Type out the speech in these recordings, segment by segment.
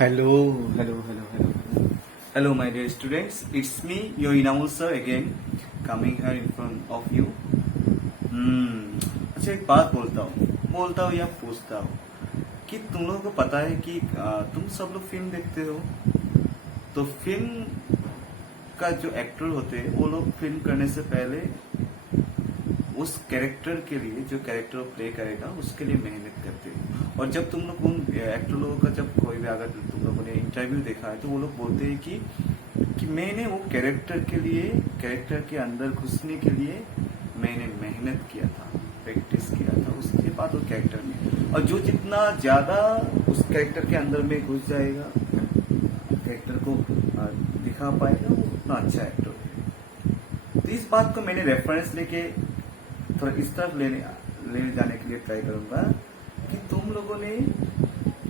Hello, hello, hello, hello, hello. Hello, my dear students. It's me, your Inamul sir again, coming here in front of you. अच्छा एक बात बोलता हूँ या पूछता हूँ कि तुम लोगों को पता है कि तुम सब लोग फिल्म देखते हो, तो फिल्म का जो एक्टर होते हैं वो लोग फिल्म करने से पहले उस कैरेक्टर के लिए, जो कैरेक्टर वो प्ले करेगा उसके लिए मेहनत करते हैं। और जब तुम लोग उन एक्टर लोगों का जब कोई भी अगर तुम लोगों ने इंटरव्यू देखा है तो वो लोग बोलते हैं कि मैंने वो कैरेक्टर के लिए, कैरेक्टर के अंदर घुसने के लिए मैंने मेहनत किया था, प्रैक्टिस किया था, उसके बाद वो कैरेक्टर में, और जो जितना ज्यादा उस कैरेक्टर के अंदर में घुस जाएगा, कैरेक्टर को दिखा पाएगा, वो उतना अच्छा एक्टर है। तो इस बात को मैंने रेफरेंस लेके थोड़ा इस तरफ ले जाने के लिए ट्राई करूंगा कि तुम लोगों ने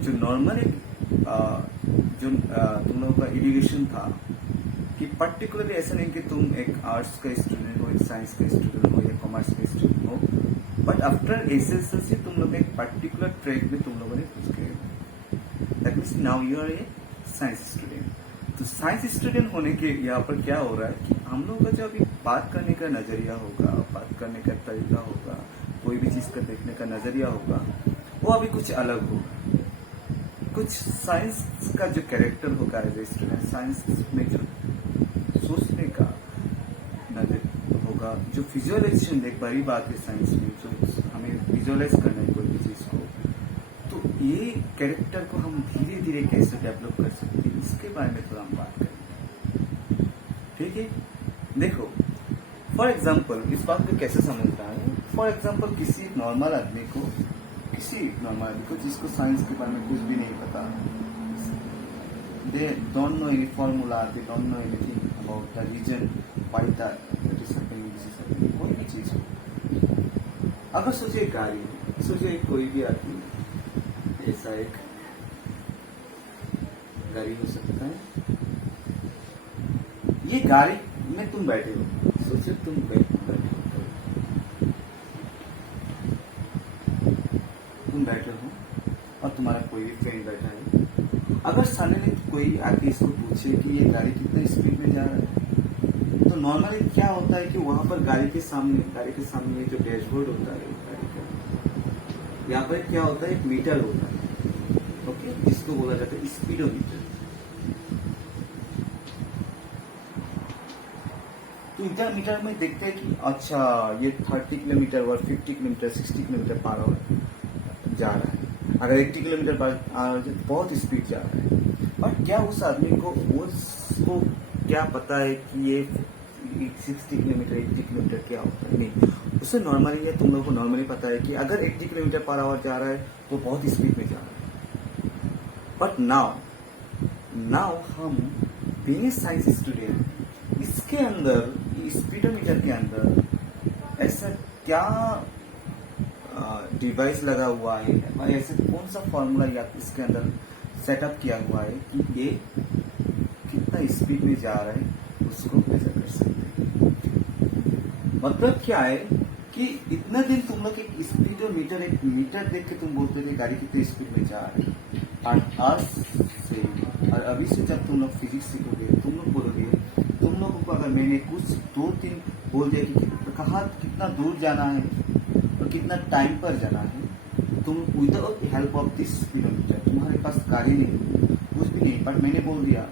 जो नॉर्मली जो तुम लोगों का एजुकेशन था, कि पर्टिकुलरली ऐसा नहीं कि तुम एक आर्ट्स का स्टूडेंट हो, एक साइंस का स्टूडेंट हो या कॉमर्स का स्टूडेंट हो, बट आफ्टर एसएसएलसी तुम लोग एक पर्टिकुलर ट्रैक में तुम लोगों ने घुस गए। That means now you are a science student. तो साइंस स्टूडेंट होने के यहाँ पर क्या हो रहा है कि हम लोगों का जो अभी बात करने का नजरिया होगा, बात करने का तरीका होगा, कोई भी चीज का देखने का नजरिया होगा, वो अभी कुछ अलग होगा। कुछ साइंस का जो कैरेक्टर होगा एज ए स्टूडेंट, साइंस में जो सोचने का नजर होगा, जो विजुअलाइजेशन, एक बड़ी बात है साइंस में, जो हमें विजुअलाइज करना है कोई भी चीज को, तो ये कैरेक्टर को हम धीरे धीरे कैसे डेवलप कर सकते हैं, इसके बारे में थोड़ा हम बात करेंगे। ठीक है, देखो फॉर एग्जाम्पल इस बात को कैसे समझना है। फॉर एग्जाम्पल किसी नॉर्मल आदमी को, जिसको साइंस के बारे में कुछ भी नहीं पता, they don't know any formula, they don't know anything about the reason why that is happening, this is happening, कोई भी चीज हो। अगर सोचिए गाड़ी, सोचिए कोई भी आदमी, ऐसा एक गाड़ी हो सकता है, ये गाड़ी में तुम बैठे हो, सोचो तुम बैठे हो और तुम्हारा कोई भी फ्रेंड बैठा है। अगर सडनली कोई आके इसको पूछे कि ये गाड़ी कितने स्पीड में जा रहा है, तो नॉर्मली क्या होता है कि वहां पर गाड़ी के सामने जो डैशबोर्ड होता है गाड़ी का, यहाँ पर क्या होता है, एक मीटर होता है, ओके, जिसको बोला जाता है स्पीडोमीटर। तो इधर मीटर में देखते हैं कि अच्छा ये 30 किलोमीटर और 50 किलोमीटर 60 किलोमीटर पर आवर जा रहा है। अगर 80 किलोमीटर पर आवर बहुत स्पीड जा रहा है, और क्या उस आदमी को, उसको क्या पता है कि ये 60 किलोमीटर 80 किलोमीटर क्या होता है? नहीं, उससे नॉर्मली है, तुम लोगों को नॉर्मली पता है कि अगर 80 किलोमीटर पर आवर जा रहा है तो बहुत स्पीड में जा रहा है। बट नाउ हम बीइंग ए साइंस स्टूडेंट, इसके अंदर स्पीडोमीटर के अंदर ऐसा क्या डिवाइस लगा हुआ है, और ऐसे कौन सा फॉर्मूला या इसके अंदर सेटअप किया हुआ है कि ये कितना स्पीड में जा रहा है उसको मेजर कर सकते हैं। मतलब क्या है कि इतना दिन तुम लोग एक स्पीडोमीटर, एक मीटर देख के तुम बोलते थे गाड़ी कितनी स्पीड में जा रही है, आज से और अभी से जब तुम लोग फिजिक्स सीखोगे, तुम लोग बोलोगे, तुम लोगों को अगर मैंने कुछ 2-3 बोल दिया कि कहाँ कितना दूर जाना है और कितना टाइम पर जाना है, तुम without help of this speedometer, तुम्हारे पास गाड़ी नहीं, कुछ भी नहीं, बट मैंने बोल दिया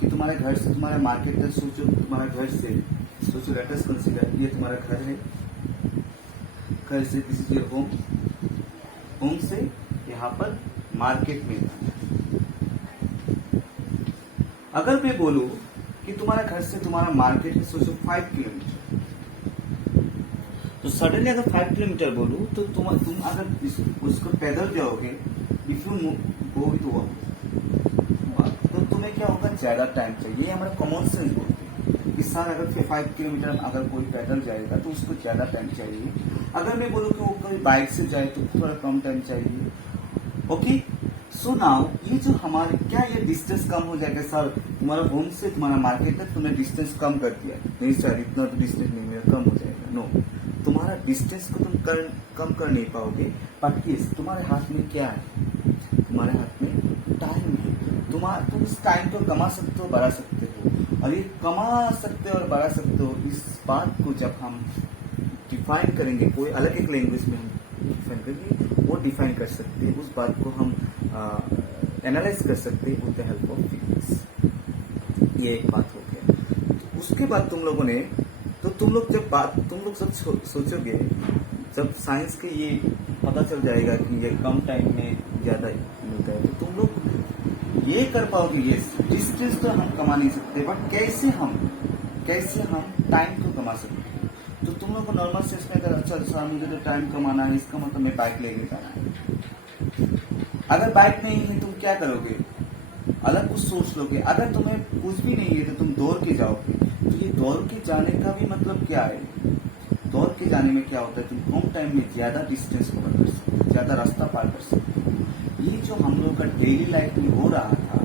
कि तुम्हारे घर से, तुम्हारे मार्केट तक सोचो, तुम्हारा घर से सोचो, लेट अस कंसीडर ये तुम्हारा घर है, घर से दिस इज योर होम से यहाँ पर मार्केट में जाना है। अगर मैं बोलूं कि तुम्हारा घर से तुम्हारा मार्केट है सोचो 5 किलोमीटर, तो सडनली अगर 5 किलोमीटर बोलूं तो तुम अगर उसको पैदल जाओगे, if you go with walk, तो तुम्हें क्या होगा, ज्यादा टाइम चाहिए। ये हमारा कॉमन सेंस बोलते हैं कि सर अगर 5 किलोमीटर अगर कोई पैदल जाएगा तो उसको ज्यादा टाइम चाहिए। अगर मैं बोलूँ कि वो कोई बाइक से जाए तो थोड़ा कम टाइम चाहिए। ओके, सो नाउ ये जो हमारे, क्या ये डिस्टेंस कम हो जाएगा? सर तुम्हारा होम से तुम्हारा मार्केट तक तुमने डिस्टेंस कम कर दिया। नहीं सर, इतना तो डिस्टेंस नहीं, मेरा कम हो जाएगा। नो, तुम्हारा डिस्टेंस को तुम कम कर नहीं पाओगे, बट यस तुम्हारे हाथ में क्या है? तुम्हारे हाथ में टाइम है। तुम्हारा तुम इस टाइम को कमा सकते हो, बढ़ा सकते हो, और ये कमा सकते हो और बढ़ा सकते हो, इस बात को जब हम डिफाइन करेंगे, कोई अलग एक लैंग्वेज में हम डिफाइन करेंगे, वो डिफाइन कर सकते हैं, उस बात को हम एनालाइज कर सकते हैं with the help of physics. ये एक बात हो गया। तो उसके बाद तुम लोगों ने, तो तुम लोग सब सोचोगे, जब साइंस के ये पता चल जाएगा कि ये कम टाइम में ज्यादा मिलता है, तो तुम लोग ये कर पाओगे। ये डिस्टेंस तो हम कमा नहीं सकते, बट कैसे हम टाइम को कमा सकते हैं। तो तुम लोग को नॉर्मल सेंस में अगर अच्छा सर मुझे तो टाइम कमाना है, इसका मतलब मैं बाइक लेके जाना है। अगर बाइक नहीं है तुम क्या करोगे, अलग कुछ सोच लोगे। अगर तुम्हें कुछ भी नहीं है तो तुम दौड़ के जाओगे। तो ये दौड़ के जाने का भी मतलब क्या है, दौड़ के जाने में क्या होता है, तुम कम टाइम में ज्यादा डिस्टेंस कवर कर सकते हो, ज्यादा रास्ता पार कर सकते हो। ये जो हम लोग का डेली लाइफ में हो रहा था,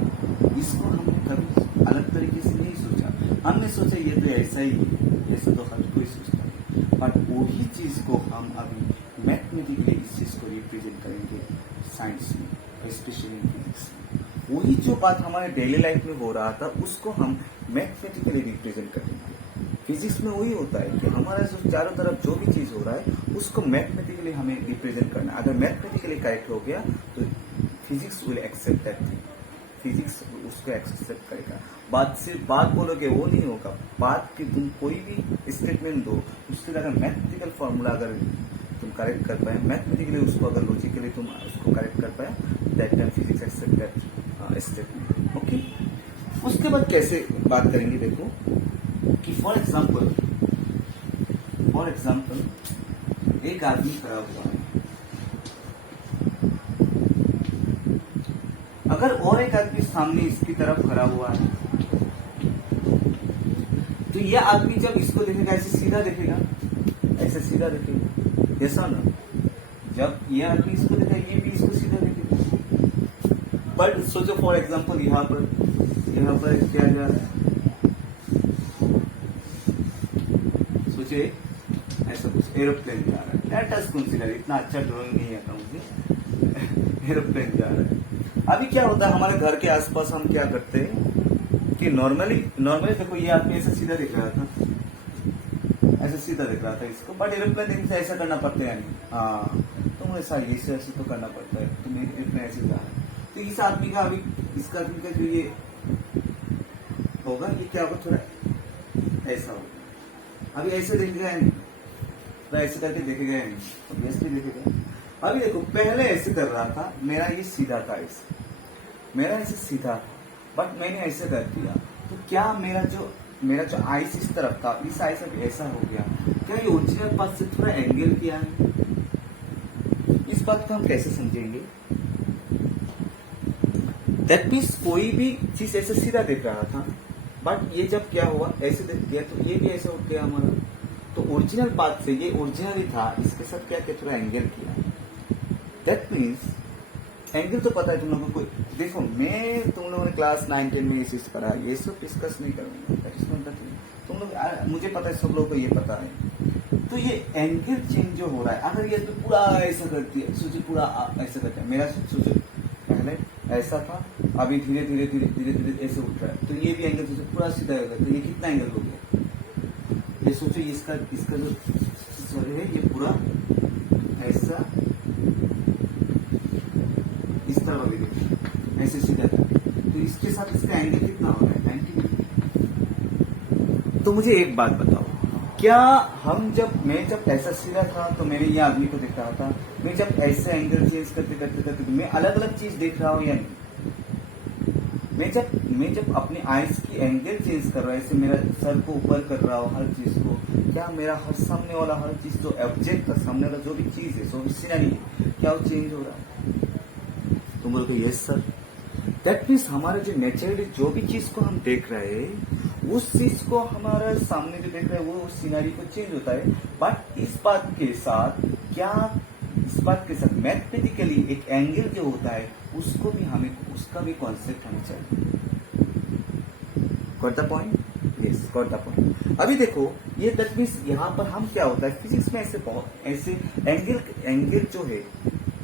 इसको हमने कभी अलग तरीके से नहीं सोचा। हमने सोचा ये तो ऐसा ही है, ऐसा तो हर कोई सोचता है, बट वही चीज को हम अभी मैथमेटिकली इस चीज को रिप्रेजेंट करेंगे साइंस में, स्पेशली फिजिक्स में। वही जो बात हमारे डेली लाइफ में हो रहा था, उसको हम मैथमेटिकली रिप्रेजेंट करेंगे। फिजिक्स में वही होता है कि हमारा जो चारों तरफ जो भी चीज हो रहा है, उसको मैथमेटिकली हमें रिप्रेजेंट करना है। अगर मैथमेटिकली करेक्ट हो गया तो physics will accept that thing, physics उसको एक्सेप्ट करेगा। बात बोलोगे वो नहीं होगा। बात की तुम कोई भी स्टेटमेंट दो, उसके अगर मैथमेटिकल फॉर्मूला अगर तुम करेक्ट कर पाए, मैथमेटिकली उसको अगर लॉजिकली तुम उसको करेक्ट कर पाए, that time physics accept that statement. Okay, उसके बाद कैसे बात करेंगे, देखो कि फॉर एग्जाम्पल एक आदमी खड़ा हुआ है, अगर और एक आदमी सामने इसकी तरफ खड़ा हुआ है, तो यह आदमी जब इसको देखेगा ऐसे सीधा देखेगा, ऐसे सीधा देखेगा, ऐसा ना। जब यह आदमी इसको देखेगा, ये भी इसको सीधा देखेगा। बट सोचो फॉर एग्जाम्पल यहाँ पर क्या जा रहा है, सोचे ऐसा कुछ एरोप्लेन जा रहा है। लेट अस कंसीडर, इतना अच्छा ड्राइंग नहीं आता मुझे, एरोप्लेन जा रहा है। अभी क्या होता है हमारे घर के आसपास, हम क्या करते हैं कि नॉर्मली देखो ये आदमी ऐसा सीधा दिख रहा था, ऐसा सीधा दिख रहा था इसको, बट एरोप्लेन देखने से ऐसा करना पड़ता है नहीं। हाँ, तुम ऐसा ऐसे तो करना पड़ता है, तुम एरोप्लेन ऐसे जा रहा है। तो इस आदमी का अभी, इसका आदमी का जो ये होगा, ये क्या होगा, थोड़ा ऐसा होगा। अभी ऐसे देखेगा नहीं, तो ऐसे करके देखेगा नहीं, ऑब्वियसली देखेगा। अभी देखो पहले ऐसे कर रहा था, मेरा ये सीधा था, मेरा ऐसे सीधा था, बट मैंने ऐसे कर दिया, तो क्या मेरा जो आइस इस तरफ था, इस आइस अब ऐसा हो गया, क्या ये ओरिजिनल पाथ से थोड़ा एंगल किया है? इस बात को हम कैसे समझेंगे? दैट मीन्स कोई भी चीज ऐसे सीधा दिख रहा था, बट ये जब क्या हुआ, ऐसे देख गया, तो ये भी ऐसे उठ गया हमारा। तो ओरिजिनल पाथ से, ये ओरिजिनल ही था, इसके साथ क्या किया, थोड़ा एंगल किया। दैट मीन्स एंगल तो पता है तुम लोगों को। देखो मैं, तुम लोगों ने क्लास 9-10 में ये चीज पढ़ा, ये सब डिस्कस नहीं करूंगा, तुम लोग, मुझे पता है, सब लोगों को ये पता है। तो ये एंगल चेंज जो हो रहा है, अगर ये तो पूरा ऐसा कर दिया, सोचिए पूरा ऐसा करता है, मेरा सोचो पहले ऐसा था, अभी धीरे धीरे ऐसे उठ रहा है, तो ये भी एंगल सोचो पूरा सीधा होगा, तो ये कितना एंगल हो गया? ये सोचो इसका जो सॉरी है, ये पूरा ऐसा इस तरह अभी देखिए, ऐसे सीधा था, तो इसके साथ इसका एंगल कितना हो रहा है? 90 डिग्री। तो मुझे एक बात बताओ, क्या मैं जब ऐसा सीधा था तो मैंने ये आदमी को देख रहा था, मैं जब ऐसे एंगल चेंज करते मैं अलग अलग चीज देख रहा हूँ या नहीं? मैं जब अपने आइज की एंगल चेंज कर रहा है, ऐसे मेरा सर को ऊपर कर रहा हूँ हर चीज को, क्या मेरा हर सामने वाला हर चीज, जो ऑब्जेक्ट था, सामने वाला जो भी चीज है, जो भी सीनरी है, क्या वो चेंज हो रहा है? तुम बोलो तो यस सर। दैट मीन्स हमारे जो नेचुरली जो भी चीज को हम देख रहे हैं, उस चीज को हमारा सामने जो देख रहे हैं, वो सीनरी को चेंज होता है। बट इस बात के साथ मैथमेटिकली एक एंगल जो होता है, उसको भी हमें, उसका भी कॉन्सेप्ट हमें चाहिए। Got the point? Yes, got the point. अभी देखो ये दैट मीन्स यहाँ पर हम क्या होता है, फिजिक्स में ऐसे बहुत ऐसे एंगल जो है,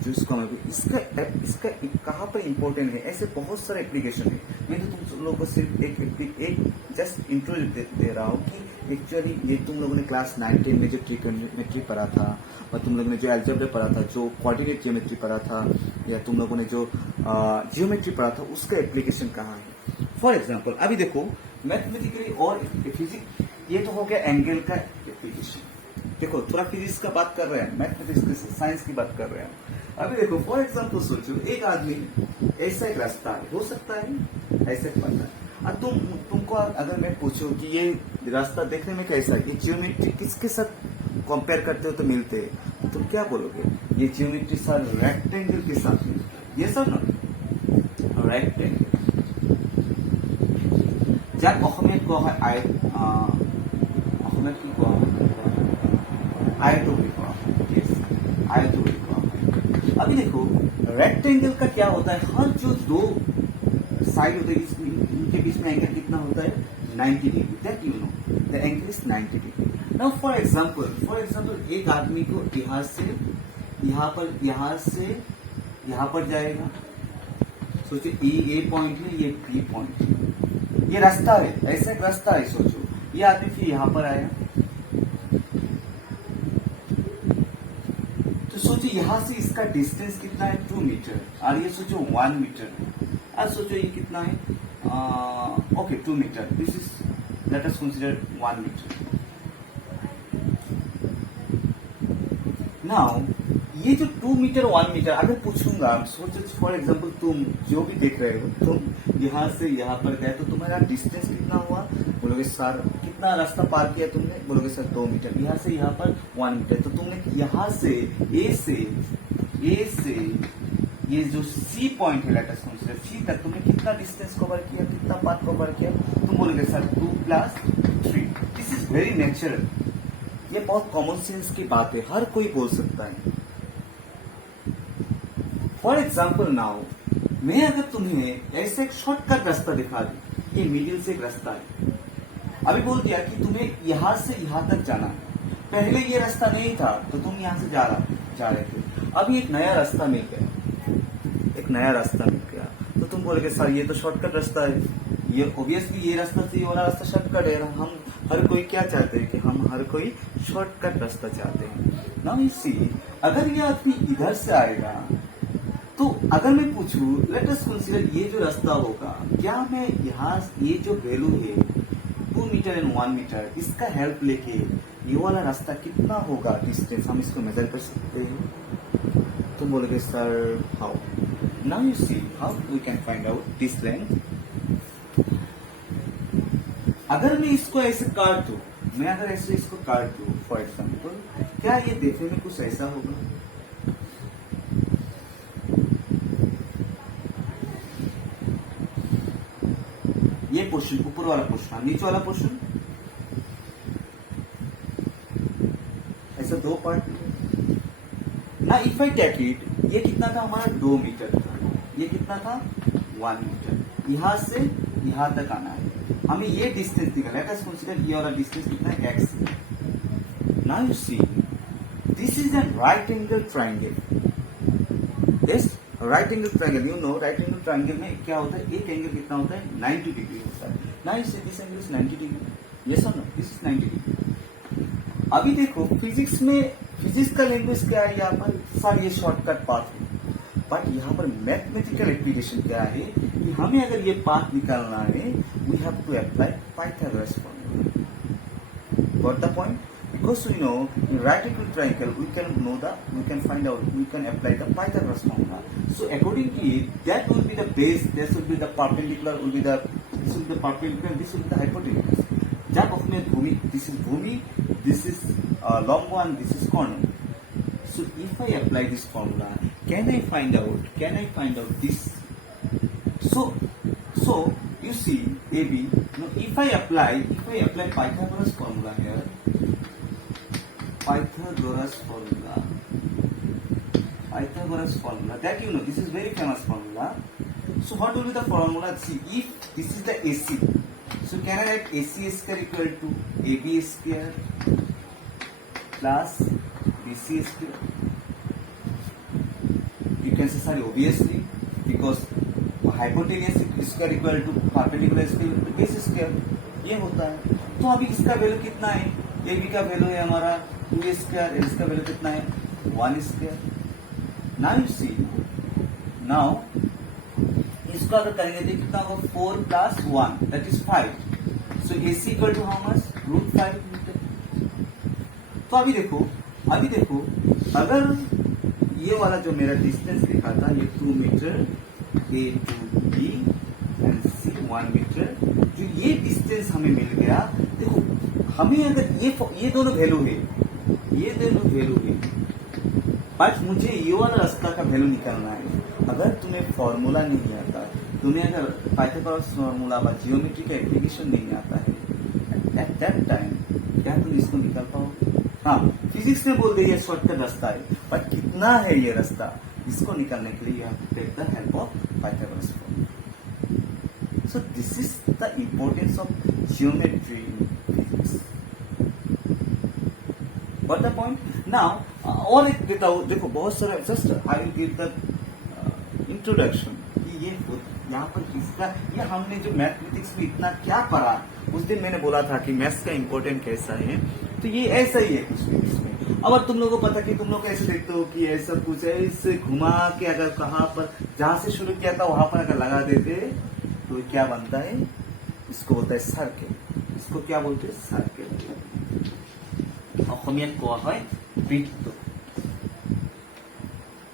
जो इसको हमें इसका इसका कहाँ पर इम्पोर्टेंट है, ऐसे बहुत सारे एप्लीकेशन है। मैं तो तुम लोगों को सिर्फ एक जस्ट इंट्रो दे रहा हूँ कि एक्चुअली ये तुम लोगों ने क्लास 9-10 में जो ट्रिगोनोमेट्री पढ़ा था, और तुम लोगों ने जो अलजेब्रा पढ़ा था, जो कोऑर्डिनेट जियोमेट्री पढ़ा था, या तुम लोगों ने जो जियोमेट्री पढ़ा था, उसका एप्लीकेशन कहाँ है। फॉर एग्जाम्पल अभी देखो मैथमेटिकली और फिजिक्स, ये तो हो गया एंगल का एप्लीकेशन। देखो थोड़ा फिजिक्स का बात कर रहे हैं, मैथमेटिक्स साइंस की बात कर रहे हैं। अभी देखो फॉर एग्जाम्पल सोचो, एक आदमी ऐसा एक रास्ता है, हो सकता है ऐसे पता है, और तुमको अगर मैं पूछूं कि ये रास्ता देखने में कैसा है, ये जियोमेट्री किसके साथ कंपेयर करते हो तो मिलते हैं, तो तुम क्या बोलोगे, ये जियोमेट्री सर रेक्टेंगल के साथ मिलता है, ये सब ना रेक्टेंगल। जब अहमेद को है अहमेद की को आयतों। अभी देखो रेक्टेंगल का क्या होता है, हर जो दो साइड होते हैं इनके बीच में एंगल कितना होता है, 90 degree. That you know the angle is 90 degree. Now for example एक आदमी को यहाँ से यहाँ पर जाएगा। सोचो ए पॉइंट है, ये बी पॉइंट है, ये रास्ता है, ऐसा एक रास्ता है। सोचो ये आदमी फिर यहाँ पर आएगा, सोचो यहाँ से इसका डिस्टेंस कितना है, 2 मीटर, और ये सोचो 1 मीटर। अब सोचो ये कितना है, okay 2 metre, this is let us consider 1 metre. Now ये जो 2 मीटर 1 मीटर अगर पूछूंगा, सोचो फॉर एग्जांपल तुम जो भी देख रहे हो, तुम यहाँ से यहाँ पर गए तो तुम्हारा डिस्टेंस कितना हुआ, बोलोगे सर कितना रास्ता पार किया तुमने, बोलोगे सर 2 मीटर। यहाँ से यहाँ पर 1 मीटर, तो तुमने यहाँ से ए से ये जो सी पॉइंट है, लेट अस कंसीडर सी तक तुमने कितना डिस्टेंस कवर किया, कितना पाथ कवर किया, तुम बोलोगे sir 2 + 3। This is very natural, ये बहुत कॉमन सेंस की बात है, हर कोई बोल सकता है। फॉर एग्जाम्पल नाउ मैं अगर तुम्हें ऐसे एक शॉर्टकट रास्ता दिखा दूं, ये मिडिल से एक रास्ता है, अभी बोल दिया कि तुम्हें यहां से यहां तक जाना है, पहले ये रास्ता नहीं था तो तुम यहां से जा रहे थे, अभी एक नया रास्ता मिल गया, तो तुम बोलोगे सर ये तो शॉर्टकट रास्ता है, ये ऑब्वियसली ये रास्ता से ये वाला रास्ता शॉर्टकट है। हम हर कोई क्या चाहते हैं कि हम हर कोई शॉर्टकट रास्ता चाहते हैं। नाउ यू सी, अगर ये आदमी इधर से आएगा, तो अगर मैं पूछूं लेट अस कंसीडर ये जो रास्ता होगा, क्या मैं यहाँ ये जो वैल्यू है 2 मीटर एंड 1 मीटर, इसका हेल्प लेके ये वाला रास्ता कितना होगा डिस्टेंस, हम इसको मेजर कर सकते हैं। तुम बोलोगे sir how, now you see how we can find out this length. अगर मैं इसको ऐसे काट दूं, इसको काट दूं फॉर एग्जाम्पल, क्या ये देखने में कुछ ऐसा होगा, ये पोर्शन ऊपर वाला पोर्शन, नीचे वाला पोर्शन, ऐसा 2 पार्ट ना। इफ आई टेक इट, ये कितना था हमारा 2 मीटर था, ये कितना था 1 मीटर, यहां से यहां तक आना है, हमें ये डिस्टेंस निकालना है। लेट अस कंसीडर ये वाला डिस्टेंस कितना है, x। Now you see this is an right angle triangle. Yes, right angle triangle, you know right angle triangle में क्या होता है, एक एंगल कितना होता है, 90 डिग्री होता है। Now you see this angle is 90 degree, yes और नो, दिस इज 90 डिग्री। अभी देखो फिजिक्स का लैंग्वेज क्या है, यहाँ पर सर ये शॉर्टकट पाथ है, बट यहाँ पर मैथमेटिकल एप्लीकेशन क्या है कि हमें अगर ये पाथ निकालना है, we have to apply Pythagoras formula. Got the point? Because you know in right angle triangle we can find out, we can apply the Pythagoras formula. So according to it, that will be the base, this will be the perpendicular, this will be the perpendicular, this will be the hypotenuse. जब अपने भूमि, this is long one, this is corner. So if I apply this formula, can I find out this? So you see AB. Now if I apply Pythagoras formula here. Pythagoras formula, that you know, this is very famous formula. So what will be the formula? See, if this is the AC, so can I write AC square equal to AB square plus BC square? can say sorry obviously because hypotenuse square equal to perpendicular square to base square, ये होता है। तो अभी इसका value कितना है, A B का value है हमारा 2 स्क्वायर, इसका वैल्यू कितना है 1 square. Now you see, now इसको अगर करेंगे तो कितना होगा 4 + 1 that is 5, so AC equal to how much √5 metre. तो अभी देखो अगर ये वाला जो मेरा डिस्टेंस लिखा था ये 2 metre A to B and C 1 metre, जो ये डिस्टेंस हमें मिल गया, देखो हमें अगर ये दोनों वैल्यू है, बट मुझे ये वाला रास्ता का वैल्यू निकालना है। अगर तुम्हें फॉर्मूला नहीं आता, तुम्हें अगर पाइथागोरस फॉर्मूला व जियोमेट्री का एप्लीकेशन नहीं आता है, एट दैट टाइम क्या तुम इसको निकाल पाओगे? हाँ, फिजिक्स ने बोल दिया शॉर्टकट रास्ता है, बट कितना है ये रास्ता, इसको निकालने के लिए you have to take the help of Pythagoras formula. So this is the importance of geometry in physics. Got the point? Now, और एक देखो बहुत सारा, just I will give the introduction कि ये यहाँ पर किसका, ये हमने जो मैथमेटिक्स में इतना क्या पढ़ा, उस दिन मैंने बोला था कि मैथ्स का इम्पोर्टेंट कैसा है, तो ये ऐसा ही है कुछ भी इसमें। अब तुम लोगों को पता कि तुम लोग ऐसे देखते हो कि ऐसा कुछ ऐसे घुमा के अगर कहाँ पर जहां से शुरू किया था वहां पर अगर लगा देते तो क्या बनता है, इसको बोलता है सर्किल। इसको क्या बोलते हैं? सर्किल। অসমীয়াত কোৱা হয় বৃত্ত।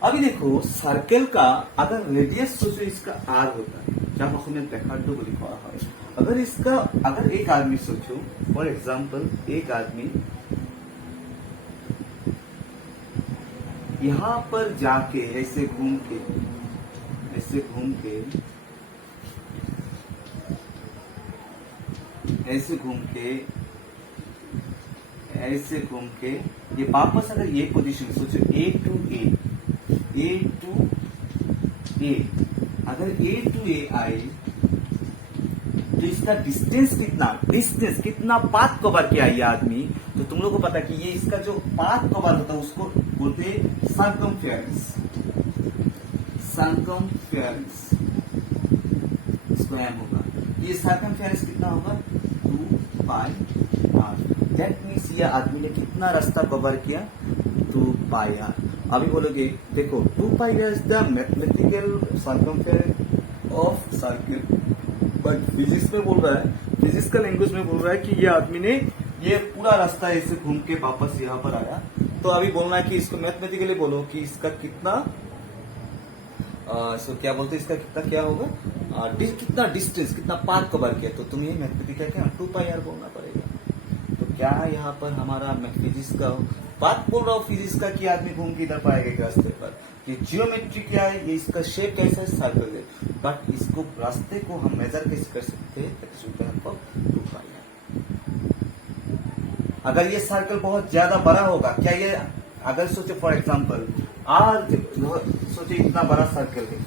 अभी देखो सर्कल का अगर रेडियस सोचो इसका आर होता है, जब অসমীয়াত ব্যাসার্ধ বলি কোৱা হয়। अगर एक आदमी सोचो, फॉर एग्जाम्पल एक आदमी यहाँ पर जाके ऐसे घूम के ये वापस अगर ये पोजीशन सोचो A to A, अगर A to A आए तो इसका डिस्टेंस कितना पाथ कवर किया ये आदमी, तो तुम लोग को पता कि ये इसका जो पाथ कवर होता है उसको बोलते हैं सर्कमफेरेंस। इसको एम होगा, ये सर्कमफेरेंस कितना होगा 2πr। दैट मीन्स ये आदमी ने कितना रास्ता कवर किया 2πr। अभी बोलोगे देखो 2πr is the mathematical circumference of circle, but physics में बोल रहा है, फिजिक्स का लैंग्वेज में बोल रहा है कि ये आदमी ने ये पूरा रास्ता ऐसे घूम के वापस यहाँ पर आया। तो अभी बोलना है कि इसको मैथमेटिकली बोलो कि इसका कितना क्या बोलते हैं, इसका कितना क्या होगा, कितना डिस्टेंस, कितना पाथ कवर किया, तो तुम्हें मैथमेटिकल क्या 2πr बोलना पड़ेगा। तो क्या यहाँ पर हमारा फिजिक्स का बात बोल रहा हूँ, फिजिक्स का कि आदमी घूम के इधर पाएगा रास्ते पर। ये जियोमेट्री क्या है, ये इसका शेप कैसा है, सर्कल है, बट इसको रास्ते को हम मेजर कैसे कर सकते हैं, 2πr। अगर ये सर्कल बहुत ज्यादा बड़ा होगा, क्या ये अगर सोचो फॉर एग्जाम्पल सोचो इतना बड़ा सर्कल है,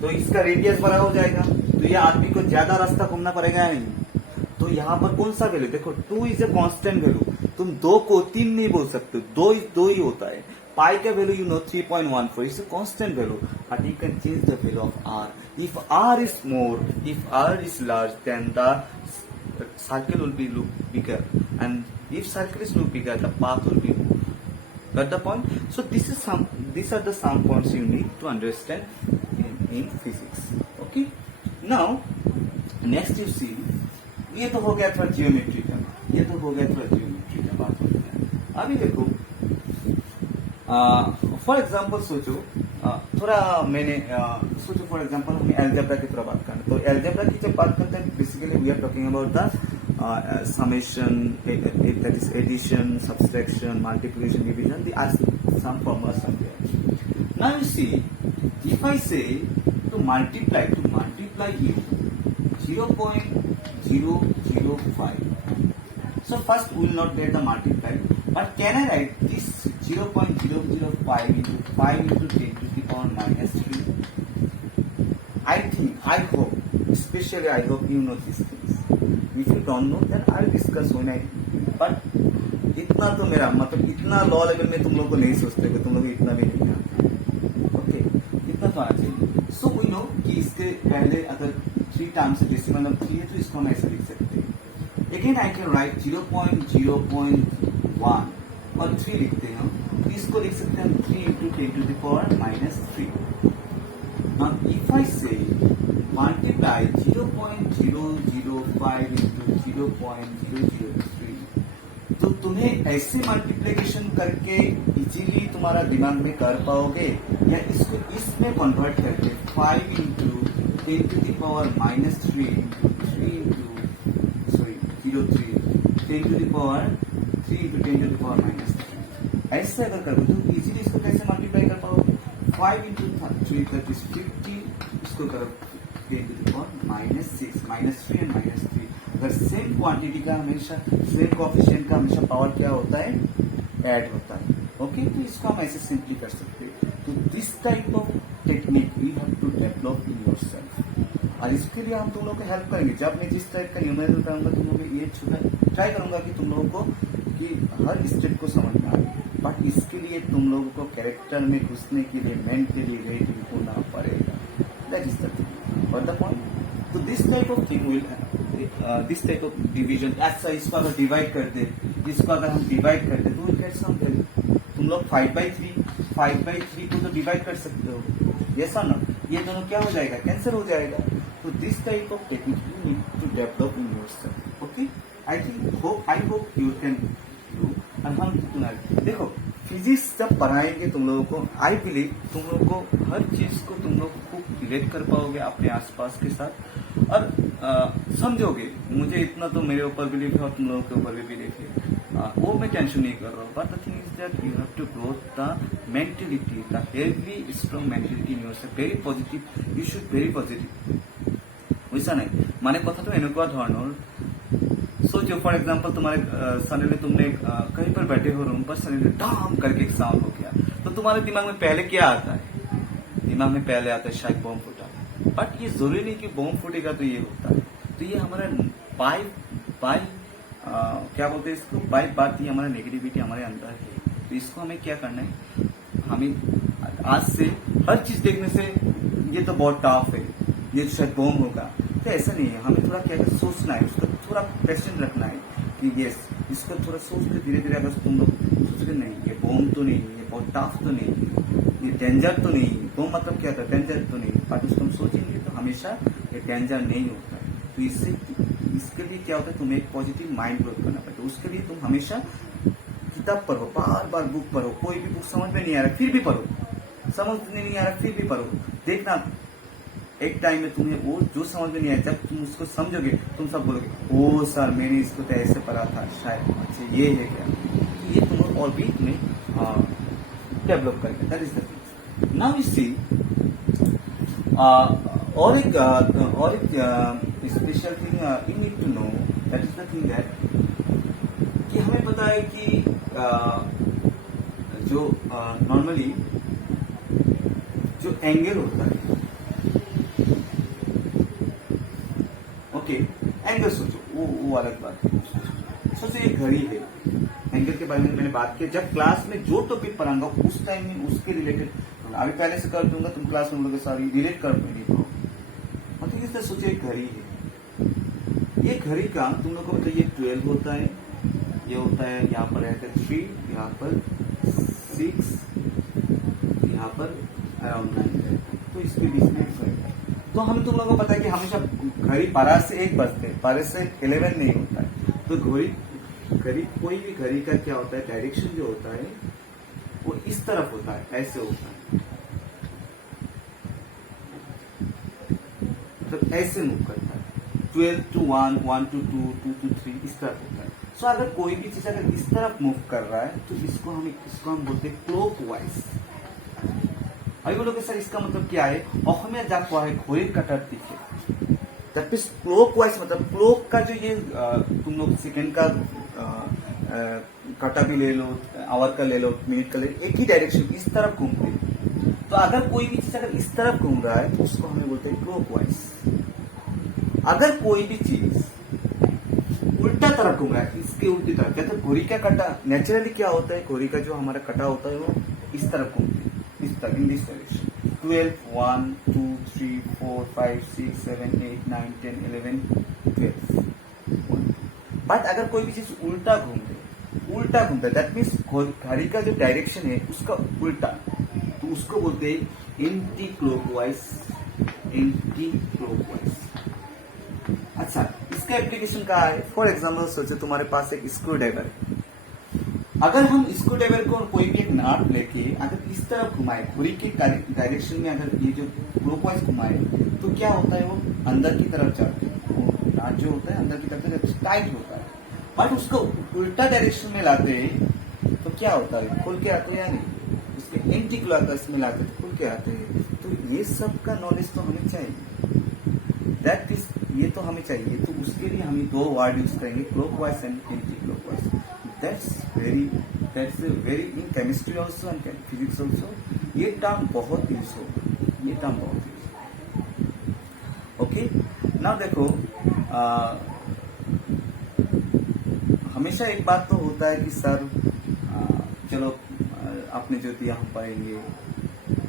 तो इसका रेडियस बड़ा हो जाएगा, तो ये आदमी को ज्यादा रास्ता घूमना पड़ेगा या नहीं। तो यहाँ पर कौन सा वैल्यू, देखो 2 इज ए कांस्टेंट वैल्यू, तुम 2 को 3 नहीं बोल सकते, 2 ही होता है। पाई का value 3.14 is a constant value, but you can change the value of r। if r is more, if r is large, then the circle will be look bigger, and if circle is look bigger, the path will be more. Got the point? So these are the some points you need to understand in physics. Okay, now next you see, ये तो हो गया थोड़ा geometry का, बात हो गया। अभी देखो फॉर एग्जाम्पल सोचो, थोड़ा मैंने सोचो फॉर एग्जाम्पल हमें एल्जेब्रा की तरह बात करना, तो एल्जेब्रा की जब बात करते हैं basically we are talking about the summation, that is addition, subtraction, multiplication, division, the are some formulas are there. Now you see, if I say to multiply you 0.005, so first we will not get the multiply, but can I write this 0.005 into 5 into 10 to the power -3? I hope, especially I hope you know these things. If you don't know, then I'll discuss when I. But इतना तो मेरा मतलब इतना law level में तुम लोग को नहीं सोचते हो, तुम लोग इतना भी नहीं आता। ओके, इतना तो आना चाहिए। सो वी नो कि इसके पहले अगर 3 टर्म से डेसिमल नंबर 3 है तो इसको हम ऐसे लिख सकते हैं। अगेन आई कैन राइट 0.0.1 और 3 लिखते हैं हम, तो इसको लिख सकते हैं 3 into 10 to the power minus 3। Now if I say multiply 0.005 into 0.003, तो तुम्हें ऐसे मल्टीप्लिकेशन करके इजीली तुम्हारा दिमाग में कर पाओगे, या इसको इसमें कन्वर्ट करके 5 into 10 to the power minus 3 into 3 into 10 to the power 3 into 10 to the power minus 3, ऐसे अगर करोगे तो इजीली इसको कैसे मल्टीप्लाई कर पाओगे? 5 into 3 that is 50, इसको करो 10 to the power minus 6, minus 3 and minus 3। अगर सेम क्वांटिटी का हमेशा, सेम कोएफिशिएंट का हमेशा पावर क्या होता है? ऐड होता है। ओके, तो इसको हम ऐसे सिंपली कर सकते हैं। तो this type of technique we have to develop in yourself, और इसके लिए हम तुम लोग को हेल्प करेंगे। जब मैं जिस टाइप का न्यूमेरिकल कराऊंगा, तुम लोग ये ट्राई करूंगा कि तुम लोगों को कि हर स्टेप को समझ में आए, बट इसके लिए तुम लोगों को कैरेक्टर में घुसने के लिए मेंटली रेडी होना पड़ेगा। दैट इज द थिंग और द पॉइंट। तो this type of thing will, this type of division, ऐसा इसको अगर डिवाइड कर दे, इसको अगर हम डिवाइड कर दे तो विल गेट समथिंग। तुम लोग 5/3 को तो डिवाइड कर सकते हो, यस और नो? ये दोनों क्या हो जाएगा? कैंसिल हो जाएगा। तो this type of technique you need to develop in yourself. Okay, I hope you can do. और हम देखो फिजिक्स जब पढ़ाएंगे तुम लोगों को, आई बिलीव तुम लोग को हर चीज को तुम लोग खूब रिलेट कर पाओगे अपने आसपास के साथ, और समझोगे। मुझे इतना तो मेरे ऊपर बिलीव है और तुम लोगों के ऊपर भी बिलीव है, वो मैं टेंशन नहीं कर रहा हूँ। But the thing is that you have to grow the mentality, the healthy strong mentality in yourself. Very positive, you should very positive, বুঝছা নাই? মানে কথাটো এনেকুৱা ধৰণৰ, सोचो फॉर एग्जाम्पल तुम्हारे सडनली तुमने कहीं पर बैठे हो रूम पर, सडनली डाम करके एक साउंड हो गया, तो तुम्हारे दिमाग में पहले क्या आता है? दिमाग में पहले आता है शायद बम फूटा। बट ये जरूरी नहीं कि बम फूटेगा तो ये होता है। तो ये हमारा बाय क्या बोलते हैं इसको, बाय बात, ये हमारा नेगेटिविटी हमारे अंदर है। तो इसको हमें क्या करना है? हमें आज से हर चीज देखने से ये तो बहुत टफ है, ये शायद बम होगा, तो ऐसा नहीं है। हमें थोड़ा क्या सोचना है, उसको थोड़ा प्रेजेंट रखना है कि यस, इसको थोड़ा सोच के धीरे धीरे अगर तुम लोग सोचोगे नहीं ये बम तो नहीं, ये बहुत टफ तो नहीं, ये डेंजर तो नहीं, बम मतलब क्या था? डेंजर तो नहीं। बट उसको हम सोचेंगे तो हमेशा ये डेंजर नहीं होता है। तो इसके लिए क्या होता है? तुम्हें एक पॉजिटिव माइंड ग्रोथ करना पड़ता है। उसके लिए तुम हमेशा किताब पढ़ो, बार बार बुक पढ़ो। कोई भी बुक समझ में नहीं आ रहा फिर भी पढ़ो, समझ में नहीं आ रहा फिर भी पढ़ो। देखना एक टाइम में तुम्हें वो जो समझ में नहीं आया, जब तुम उसको समझोगे तुम सब बोलोगे ओ सर मैंने इसको तो ऐसे पढ़ा था, शायद अच्छा ये है क्या। ये तुम और भी तुम्हें डेवलप करेगा। That is the thing. Now you see और एक special thing you need to know, that is the thing that कि हमें पता है कि जो नॉर्मली जो एंगल होता है, एंगल सोचो, वो अलग बात है। सोचो एक घड़ी है, एंगल के बारे में मैंने बात की जब क्लास में जो टॉपिक पढ़ाऊंगा उस टाइम में उसके रिलेटेड अभी पहले से कर दूंगा, तुम क्लास में लोगों के साथ रिलेट कर नहीं पाओ। ठीक है, सोचो एक घड़ी है, ये घड़ी का तुम लोग को बताइए ये 12 होता है, ये होता है यहाँ पर रहता है 3, यहाँ पर 6, यहाँ पर अराउंड 9 है, तो इसके बीच में तो हम तुम लोगों को पता है कि हमेशा घड़ी 12 से 1 बजते हैं, 12 से 11 नहीं होता है। तो घड़ी कोई भी घड़ी का क्या होता है? डायरेक्शन जो होता है वो इस तरफ होता है, ऐसे होता है, मतलब ऐसे मूव करता है। 12 to 1, 1 to 2, 2 to 3 इस तरफ होता है। सो अगर कोई भी चीज अगर इस तरफ मूव कर रहा है तो इसको हम बोलते हैं क्लॉकवाइज। अभी बोलोगे सर इसका मतलब क्या है? অসমীয়া যা কোৱা হয় ঘড়ির কাঁটার দিকে, दैट मींस क्लॉकवाइज मतलब क्लॉक का जो ये तुम लोग सेकंड का काटा भी ले लो, आवर का ले लो, मिनट का ले लो, एक ही डायरेक्शन इस तरफ घूमते हैं। तो अगर कोई भी चीज अगर इस तरफ घूम रहा है तो उसको हमें बोलते हैं क्लॉकवाइज। अगर कोई भी चीज उल्टा तरफ घूम रहा है, उसके उल्टी तरफ, जैसे घोड़ी का कटा नेचुरली क्या होता है, घोड़ी का जो हमारा कटा होता है वो इस तरफ घूमते हैं, इस तरफ, इन दिस डायरेक्शन। 12 1 2 3 4 5 6 7 8 9 10 11 12। बट अगर कोई भी चीज उल्टा घूमता है, दैट मीन्स घड़ी का जो डायरेक्शन है उसका उल्टा, तो उसको बोलते हैं एंटी क्लॉकवाइज। अच्छा, इसका एप्लीकेशन कहाँ है? फॉर एग्जाम्पल सोचो तुम्हारे पास एक स्क्रू ड्राइवर है। अगर हम स्क्रू ड्राइवर को कोई भी एक नाट लेके अगर इस तरफ घुमाए, घुड़ी के डायरेक्शन में अगर ये जो क्लॉकवाइज घुमाए, तो क्या होता है, वो अंदर की तरफ जाते हैं, नाट जो होता है अंदर की तरफ टाइट होता है। बट उसको उल्टा डायरेक्शन में लाते हैं तो क्या होता है, खुल के आते हैं या नहीं? उसके एंटी क्लॉकवाइज में लाते हैं, खुल के आते हैं। तो ये सब का नॉलेज तो हमें चाहिए, दैट इज, ये तो हमें चाहिए। तो उसके लिए हम दो वर्ड यूज करेंगे, clockwise and anti clockwise. That's very in chemistry also and physics also ये टर्म बहुत यूज होगा, ओके। नाउ देखो, हमेशा एक बात तो होता है कि सर चलो आपने जो दिया हम पढ़ेंगे,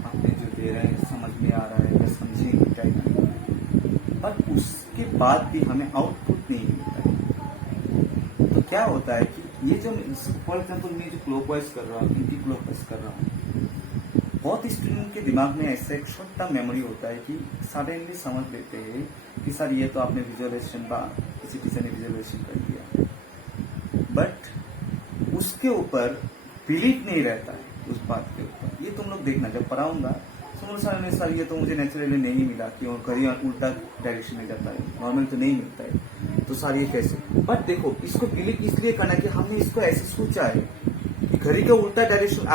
आपने जो दे रहे हैं समझ में आ रहा है या समझेंगे क्या नहीं, पर उसके बाद भी हमें आउटपुट नहीं मिलता है। तो क्या होता है कि ये जो फॉर एग्जाम्पल मैं जो क्लॉकवाइज कर रहा हूँ, एंटी क्लॉकवाइज कर रहा हूँ, बहुत स्टूडेंट के दिमाग में ऐसा एक शॉर्ट टर्म मेमोरी होता है कि सडनली समझ लेते हैं कि सर ये तो आपने विजुअलाइजेशन बा किसी टीचर ने विजुअलाइजेशन कर दिया, बट उसके ऊपर बिलीव नहीं रहता है उस बात के ऊपर। ये तुम लोग देखना, जब पढ़ाऊंगा तो सर ये तो मुझे नेचुरली नहीं मिला कि और करियर उल्टा डायरेक्शन में जाता है, नॉर्मल तो नहीं मिलता है, तो सर ये कैसे? बट देखो, इसको बिलीव इसलिए करना कि हमने इसको ऐसे सोचा है कि घड़ी का उल्टा डायरेक्शन,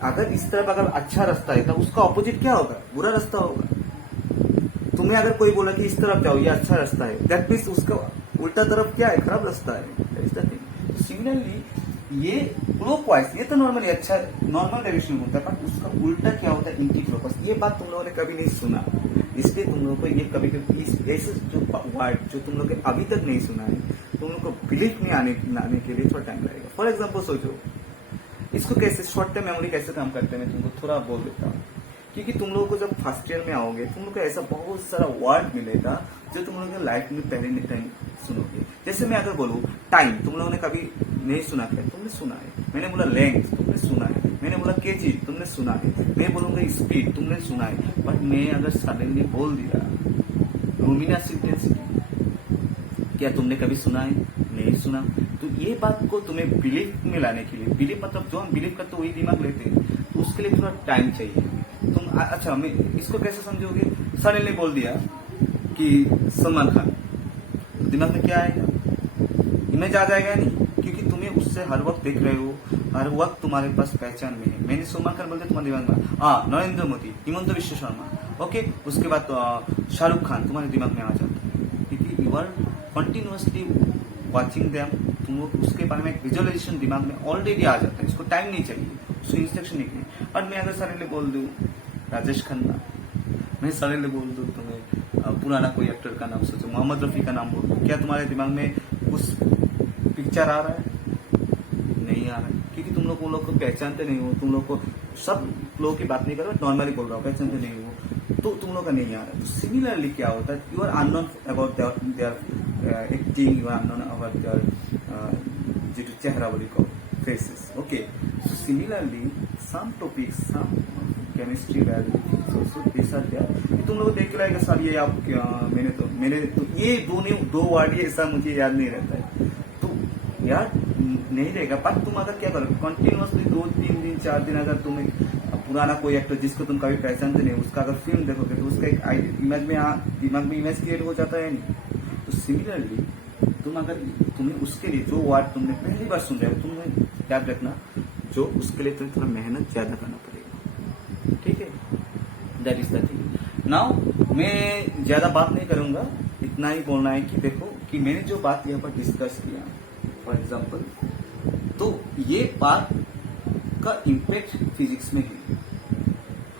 अगर इस तरफ अगर अच्छा रास्ता है तो उसका ऑपोजिट क्या होगा, बुरा रास्ता होगा। तुम्हें अगर कोई बोला कि इस तरफ जाओ ये अच्छा रास्ता है, दैट मीन्स उसका उल्टा तरफ क्या है, खराब रास्ता है। सिमिलरली ये क्लॉकवाइज, ये तो नॉर्मली अच्छा नॉर्मल डायरेक्शन होता है, बट उसका उल्टा क्या होता है, एंटी क्लॉकवाइज। ये बात तुम लोगों ने कभी नहीं सुना, इसलिए तुम लोगों को ये कभी ऐसे जो वर्ड जो तुम लोग अभी तक नहीं सुना है, तुम लोग को बिलीफ में आने के लिए थोड़ा टाइम लगेगा। फॉर एग्जाम्पल सोचो, इसको कैसे शॉर्ट टर्म मेमोरी कैसे काम करते हैं, मैं तुमको थोड़ा बोल देता हूँ। क्योंकि तुम लोगों को जब फर्स्ट ईयर में आओगे, तुम लोग को ऐसा बहुत सारा वर्ड मिलेगा जो तुम लोगों के लाइफ में पहले टाइम सुनोगे। जैसे मैं अगर बोलूँ टाइम, तुम लोगों ने कभी नहीं सुना है, तुमने सुना है। मैंने बोला लेंथ, तुमने सुना है। मैंने बोला केजी, तुमने सुना है। मैं बोलूंगा स्पीड, तुमने सुना है। बट मैं अगर सडनली बोल दिया लुमिनस इंटेंसिटी, क्या तुमने कभी सुना है? नहीं सुना। तो ये बात को तुम्हें बिलीफ में लाने के लिए, बिलीफ मतलब जो हम बिलीव करते वही दिमाग लेते हैं, तो उसके लिए थोड़ा टाइम चाहिए। तुम अच्छा, मैं इसको कैसे समझोगे? सडनली बोल दिया कि सलमान खान, तो दिमाग में क्या आएगा? इमेज आ जाएगा नहीं, क्योंकि तुम्हें उससे हर वक्त देख रहे हो, हर वक्त तुम्हारे पास पहचान में है। मैंने सलमान खान बोलते तुम्हारे दिमाग में नरेंद्र मोदी, हिमंत विश्व शर्मा, ओके। उसके बाद शाहरुख खान तुम्हारे दिमाग में आ जाता है, क्योंकि you are continuously watching them. तुम लोग उसके बारे में विजुअलाइजेशन दिमाग में ऑलरेडी आ जाता है, इसको टाइम नहीं चाहिए, उसको इंस्ट्रक्शन नहीं चाहिए। और मैं अगर सडनली बोल दूं राजेश खन्ना, मैं सडनली बोल दूं तुम्हें पुराना कोई एक्टर का नाम सोचो, मोहम्मद रफी का नाम बोल दो, क्या तुम्हारे दिमाग में उस पिक्चर आ रहा है? नहीं आ रहा है, क्योंकि तुम लोग उन लोग को पहचानते नहीं हो। तुम लोग को सब लोगों की बात नहीं कर रहा, नॉर्मली बोल रहा हूँ, पहचानते नहीं हो, तो तुम लोग का नहीं आ रहा है। तो सिमिलरली क्या होता है, you are unknown about their acting, you are unknown about their যেটা চেহারা বলি faces, okay. So similarly some topics, some chemistry value also these are there। तुम लोग देख रहे सर ये आप मैंने तो ये दो वर्ड ये ऐसा मुझे याद नहीं रहता है, तो याद नहीं रहेगा। पर तुम अगर क्या करो, कंटिन्यूअसली 2-3 दिन 4 दिन अगर तुम पुराना कोई एक्टर जिसको तुम कभी पहचानते नहीं, उसका अगर फिल्म देखोगे तो उसका एक इमेज में दिमाग में इमेज क्रिएट हो जाता है नहीं। तो सिमिलरली तुम्हें उसके लिए जो वर्ड तुमने पहली बार सुन रहे हो, तुम्हें याद रखना, जो उसके लिए तुम्हें थोड़ा मेहनत ज्यादा करना पड़ेगा, ठीक है। That is the thing. Now मैं ज्यादा बात नहीं करूंगा, इतना ही बोलना है कि देखो कि मैंने जो बात यहाँ पर डिस्कस किया, फॉर एग्जाम्पल, तो ये बात का इम्पैक्ट फिजिक्स में है।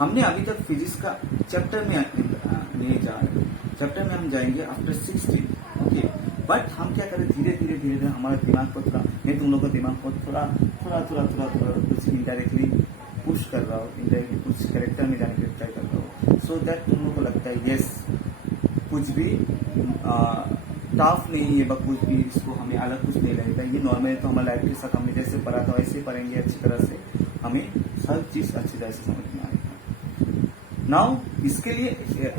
हमने अभी तक फिजिक्स का चैप्टर में नहीं जा रहे, चैप्टर में हम जाएंगे आफ्टर 16, ओके। बट हम क्या करें, धीरे धीरे धीरे धीरे हमारे दिमाग को थोड़ा, मैं तुम लोग का दिमाग को थोड़ा थोड़ा थोड़ा थोड़ा थोड़ा कुछ इनडायरेक्टली पुश कर रहा हूँ, इनडायरेक्टली कुछ कैरेक्टर में जाने के ट्राई कर रहा हूँ, सो दैट तुम लोग को लगता है यस कुछ भी टफ नहीं है, बट कुछ भी इसको हमें अलग कुछ नहीं लगेगा, ये नॉर्मल है, तो हमारे लाइफ के साथ हमने जैसे पढ़ा था वैसे पढ़ेंगे अच्छी तरह से, हमें हर चीज अच्छी तरह से समझ में आएगा। नाउ इसके लिए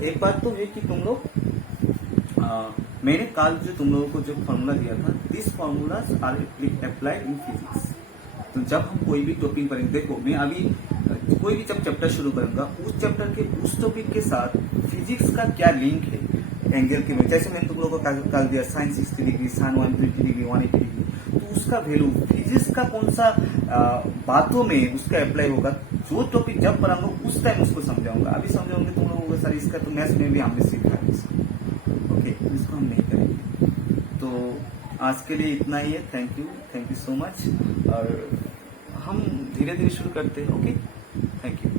एक बात तो है कि तुम लोग मैंने कल जो तुम लोगों को जो फॉर्मूला दिया था, this formulas are applied in physics. तो जब हम कोई भी टॉपिक पढ़ेंगे, देखो मैं अभी कोई भी जब चैप्टर शुरू करूंगा, उस चैप्टर के उस टॉपिक के साथ फिजिक्स का क्या लिंक है एंगल के में, जैसे मैंने तुम लोगों को कल दिया sine 60 degree, sine 120 degree, 180 degree, तो उसका वैल्यू फिजिक्स का कौन सा बातों में उसका अप्लाई होगा, जो टॉपिक जब पढ़ाऊंगा उस टाइम उसको समझाऊंगा। अभी समझाऊंगे तुम लोगों को सर इसका तो मैथ्स में भी हमने सीखा है इसको, ओके, इसको हम नहीं करेंगे। तो आज के लिए इतना ही है, थैंक यू सो मच, और हम धीरे धीरे शुरू करते हैं, ओके, थैंक यू।